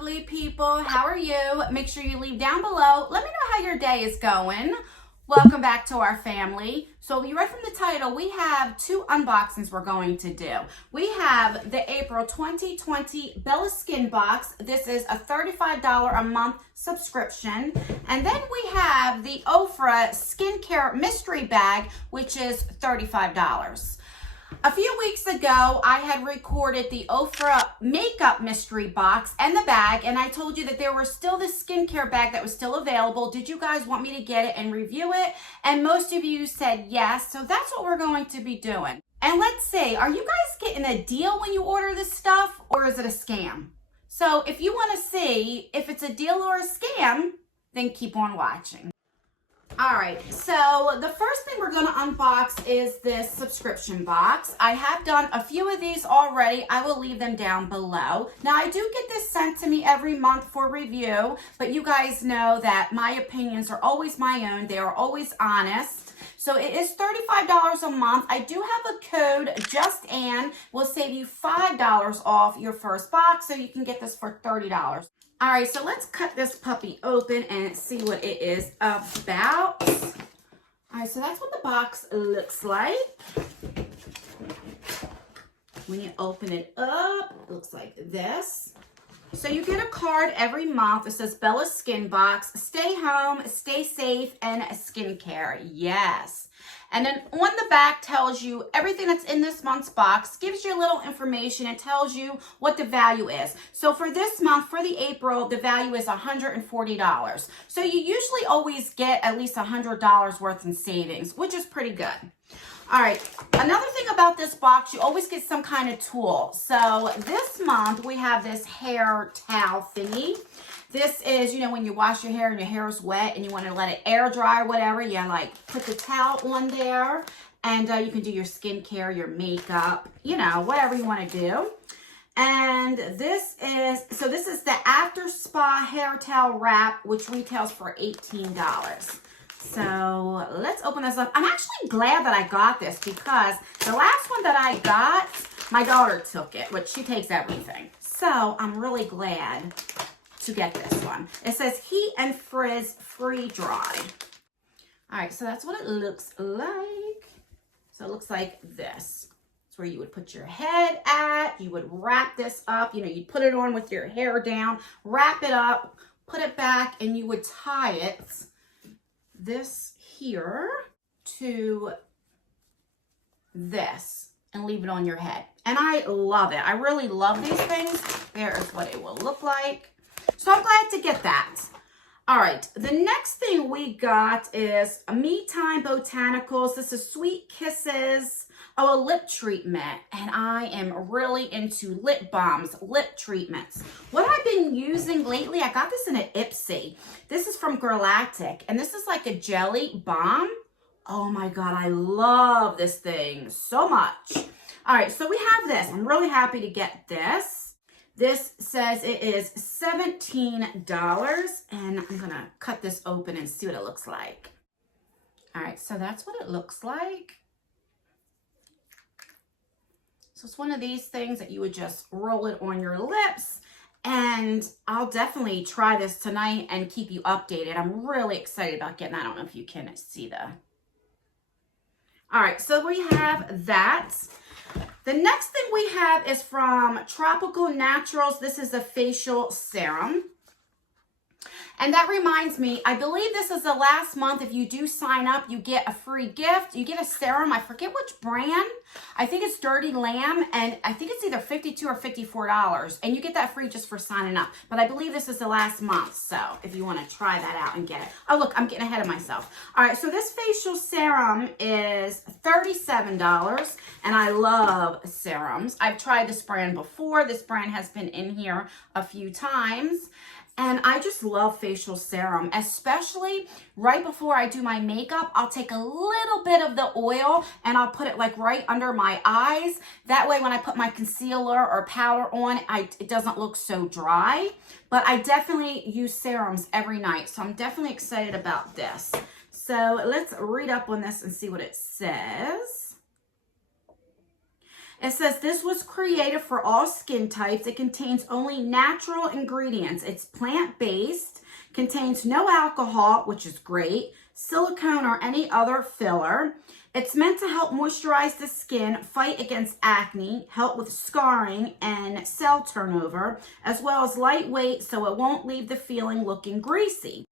lovely people. How are you? Make sure you leave down below. Let me know how your day is going. Welcome back to our family. So you read from the title, we have two unboxings we're going to do. We have the April 2020 Bella Skin Box. This is a $35 a month subscription. And then we have the Ofra Skincare Mystery Bag, which is $35. A few weeks ago, I had recorded the Ofra Makeup Mystery Box and the bag, and I told you that there was still this skincare bag that was still available. Did you guys want me to get it and review it? And most of you said yes, so that's what we're going to be doing. And let's see, are you guys getting a deal when you order this stuff, or is it a scam? So if you want to see if it's a deal or a scam, then keep on watching. All right, so the first thing we're going to unbox is this subscription box. I have done a few of these already. I will leave them down below. Now, I do get this sent to me every month for review, but you guys know that my opinions are always my own. They are always honest. So it is $35 a month. I do have a code, JustAnn, will save you $5 off your first box, so you can get this for $30. All right, so let's cut this puppy open and see what it is about. All right, so that's what the box looks like. When you open it up, it looks like this. So you get a card every month. It says Bella Skin Box, stay home, stay safe, and skincare. Yes. And then on the back tells you everything that's in this month's box, gives you a little information and tells you what the value is. So for this month, for the April, the value is $140. So you usually always get at least $100 worth in savings, which is pretty good. All right, another thing about this box, you always get some kind of tool. So this month we have this hair towel thingy. This is, you know, when you wash your hair and your hair is wet and you want to let it air dry or whatever, you like put the towel on there and you can do your skincare, your makeup, you know, whatever you want to do. And this is the After Spa Hair Towel Wrap, which retails for $18. So let's open this up. I'm actually glad that I got this because the last one that I got, my daughter took it, which she takes everything. So I'm really glad to get this one. It says Heat and Frizz Free Dry. All right, so that's what it looks like. So it looks like this. It's where you would put your head at. You would wrap this up. You know, you'd put it on with your hair down, wrap it up, put it back, and you would tie it this here to this and leave it on your head. And I love it. I really love these things. There is what it will look like. So I'm glad to get that. All right, the next thing we got is Me Time Botanicals. This is Sweet Kisses, a lip treatment. And I am really into lip balms, lip treatments. What I've been using lately, I got this in an Ipsy. This is from Galactic, and this is like a jelly balm. Oh my God, I love this thing so much. All right, so we have this. I'm really happy to get this. This says it is $17, and I'm gonna cut this open and see what it looks like. All right, so that's what it looks like. So it's one of these things that you would just roll it on your lips, and I'll definitely try this tonight and keep you updated. I'm really excited about getting that. I don't know if you can see the... All right, so we have that. The next thing we have is from Tropical Naturals. This is a facial serum. And that reminds me, I believe this is the last month. If you do sign up, you get a free gift. You get a serum. I forget which brand. I think it's Dirty Lamb, and I think it's either $52 or $54. And you get that free just for signing up. But I believe this is the last month. So if you want to try that out and get it. Oh, look, I'm getting ahead of myself. All right, so this facial serum is $37. And I love serums. I've tried this brand before. This brand has been in here a few times. And I just love facial serum, especially right before I do my makeup. I'll take a little bit of the oil and I'll put it like right under my eyes. That way when I put my concealer or powder on, it doesn't look so dry. But I definitely use serums every night, so I'm definitely excited about this. So let's read up on this and see what it says. It says this was created for all skin types. It contains only natural ingredients. It's plant-based, contains no alcohol, which is great, silicone or any other filler. It's meant to help moisturize the skin, fight against acne, help with scarring and cell turnover, as well as lightweight so it won't leave the feeling looking greasy.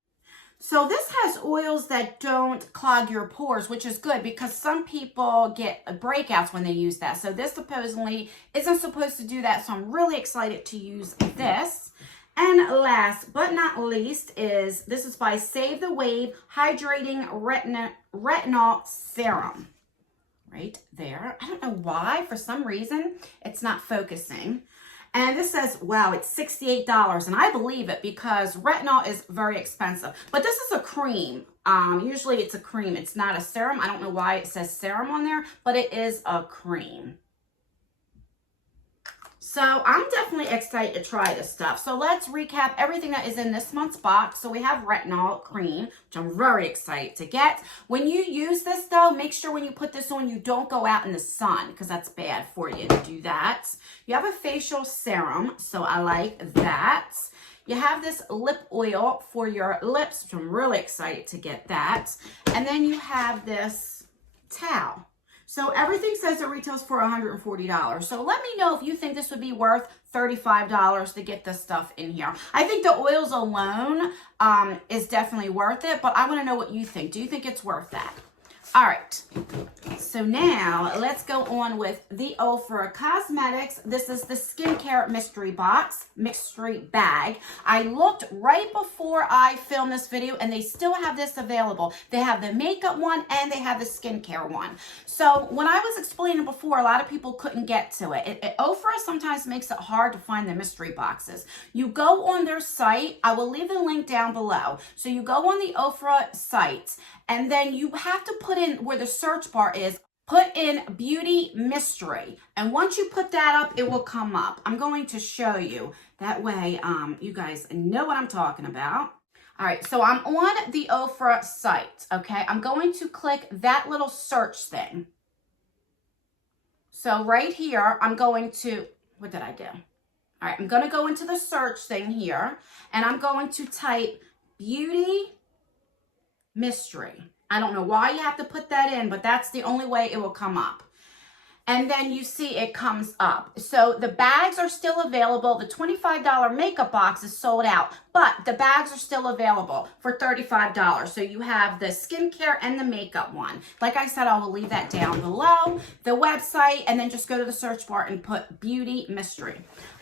So this has oils that don't clog your pores, which is good because some people get breakouts when they use that. So this supposedly isn't supposed to do that. So I'm really excited to use this. And last but not least is, this is by Save the Wave Hydrating Retinol Serum. Right there. I don't know why, for some reason, it's not focusing. And this says, wow, it's $68. And I believe it because retinol is very expensive. But this is a cream. Usually it's a cream. It's not a serum. I don't know why it says serum on there, but it is a cream. So I'm definitely excited to try this stuff. So let's recap everything that is in this month's box. So we have retinol cream, which I'm very excited to get. When you use this though, make sure when you put this on, you don't go out in the sun because that's bad for you to do that. You have a facial serum, so I like that. You have this lip oil for your lips, which I'm really excited to get that. And then you have this towel. So everything says it retails for $140. So let me know if you think this would be worth $35 to get this stuff in here. I think the oils alone is definitely worth it, but I want to know what you think. Do you think it's worth that? All right, so now let's go on with the Ofra Cosmetics. This is the skincare mystery bag. I looked right before I filmed this video and they still have this available. They have the makeup one and they have the skincare one. So when I was explaining before, a lot of people couldn't get to it. Ofra sometimes makes it hard to find the mystery boxes. You go on their site. I will leave the link down below. So you go on the Ofra site and then you have to put in where the search bar is, put in beauty mystery. And once you put that up, it will come up. I'm going to show you. That way you guys know what I'm talking about. All right, so I'm on the Ofra site, okay? I'm going to click that little search thing. So right here, I'm going to, what did I do? All right, I'm gonna go into the search thing here and I'm going to type beauty mystery. I don't know why you have to put that in, but that's the only way it will come up. And then you see it comes up. So the bags are still available. The $25 makeup box is sold out, but the bags are still available for $35. So you have the skincare and the makeup one. Like I said, I will leave that down below, the website, and then just go to the search bar and put beauty mystery.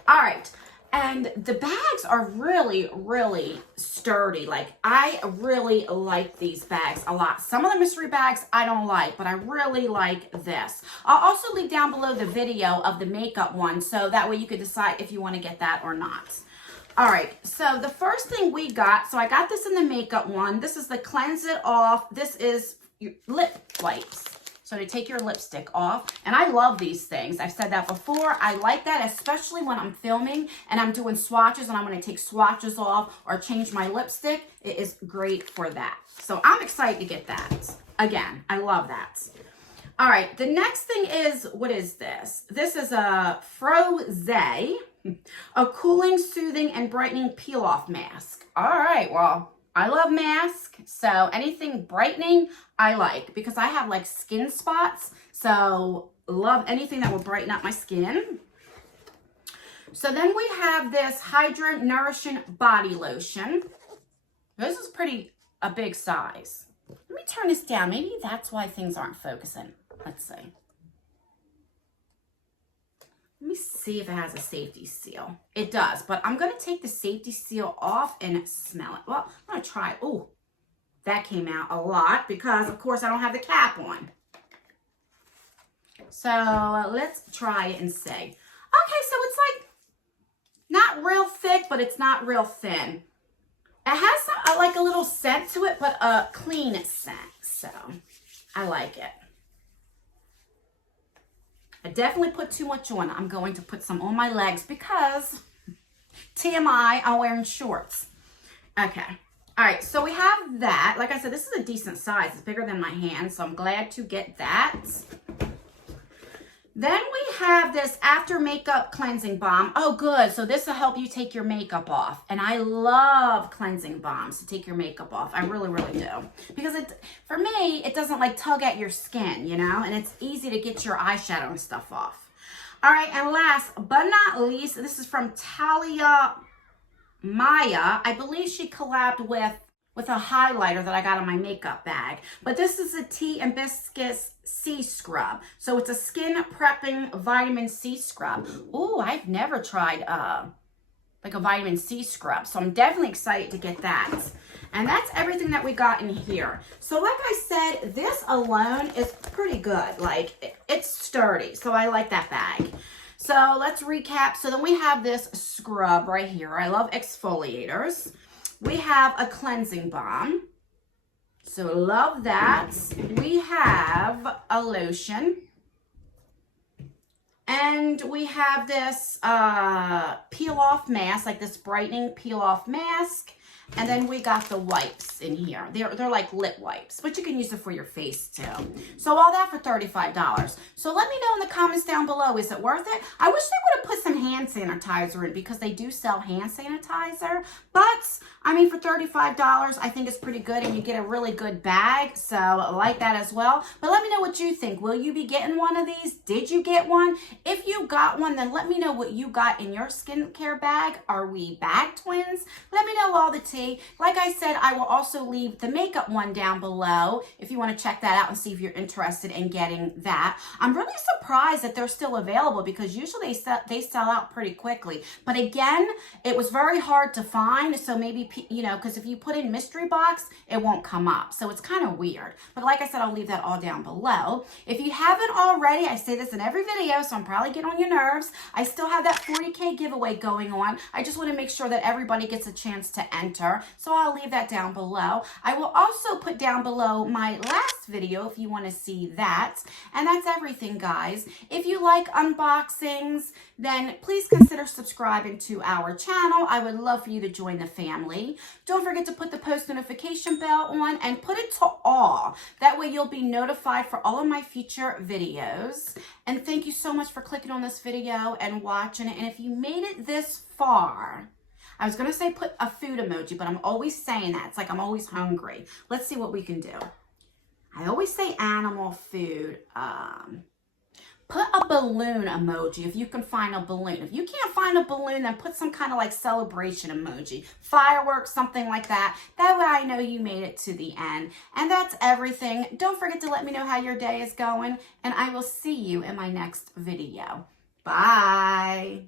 All right. And the bags are really, really sturdy. Like, I really like these bags a lot. Some of the mystery bags I don't like, but I really like this. I'll also leave down below the video of the makeup one, so that way you could decide if you want to get that or not. All right, so the first thing we got, so I got this in the makeup one. This is the Cleanse It Off. This is your lip wipes. So to take your lipstick off. And I love these things. I've said that before. I like that, especially when I'm filming and I'm doing swatches and I'm going to take swatches off or change my lipstick. It is great for that. So I'm excited to get that. Again, I love that. All right, the next thing is, what is this? This is a Froze, a cooling, soothing, and brightening peel-off mask. All right, well, I love masks, so anything brightening I like because I have like skin spots, so love anything that will brighten up my skin. So then we have this Hydra Nourishing Body Lotion. This is a big size. Let me turn this down. Maybe that's why things aren't focusing. Let's see. Let me see if it has a safety seal. It does, but I'm going to take the safety seal off and smell it. Well, I'm going to try it. Oh, that came out a lot because, of course, I don't have the cap on. So let's try it and see. Okay, so it's like not real thick, but it's not real thin. It has like a little scent to it, but a clean scent. So I like it. I definitely put too much on. I'm going to put some on my legs because TMI, I'm wearing shorts. Okay. All right. So we have that. Like I said, this is a decent size. It's bigger than my hand. So I'm glad to get that. Then we have this after makeup cleansing balm. Oh, good. So this will help you take your makeup off. And I love cleansing balms to take your makeup off. I really, really do. Because for me, it doesn't like tug at your skin, you know, and it's easy to get your eyeshadow and stuff off. All right. And last but not least, this is from Talia Maya. I believe she collabed with a highlighter that I got in my makeup bag. But this is a Tea and Biscuits C scrub. So it's a skin prepping vitamin C scrub. Ooh, I've never tried like a vitamin C scrub. So I'm definitely excited to get that. And that's everything that we got in here. So like I said, this alone is pretty good. Like it's sturdy. So I like that bag. So let's recap. So then we have this scrub right here. I love exfoliators. We have a cleansing balm. So love that. We have a lotion. And we have this peel off mask, like this brightening peel off mask. And then we got the wipes in here. They're like lip wipes, but you can use it for your face too. So all that for $35. So let me know in the comments down below, is it worth it? I wish they would have put some hand sanitizer in because they do sell hand sanitizer. But, I mean, for $35, I think it's pretty good and you get a really good bag. So I like that as well. But let me know what you think. Will you be getting one of these? Did you get one? If you got one, then let me know what you got in your skincare bag. Are we bag twins? Let me know all the tea. Like I said, I will also leave the makeup one down below if you want to check that out and see if you're interested in getting that. I'm really surprised that they're still available because usually they sell out pretty quickly. But again, it was very hard to find. So maybe, you know, because if you put in mystery box, it won't come up. So it's kind of weird. But like I said, I'll leave that all down below. If you haven't already, I say this in every video, so I'm probably getting on your nerves. I still have that 40K giveaway going on. I just want to make sure that everybody gets a chance to enter. So I'll leave that down below. I will also put down below my last video if you want to see that. And that's everything, guys. If you like unboxings, then please consider subscribing to our channel. I would love for you to join the family. Don't forget to put the post notification bell on and put it to all. That way you'll be notified for all of my future videos. And thank you so much for clicking on this video and watching it. And if you made it this far, I was going to say put a food emoji, but I'm always saying that. It's like I'm always hungry. Let's see what we can do. I always say animal food. Put a balloon emoji if you can find a balloon. If you can't find a balloon, then put some kind of like celebration emoji. Fireworks, something like that. That way I know you made it to the end. And that's everything. Don't forget to let me know how your day is going. And I will see you in my next video. Bye.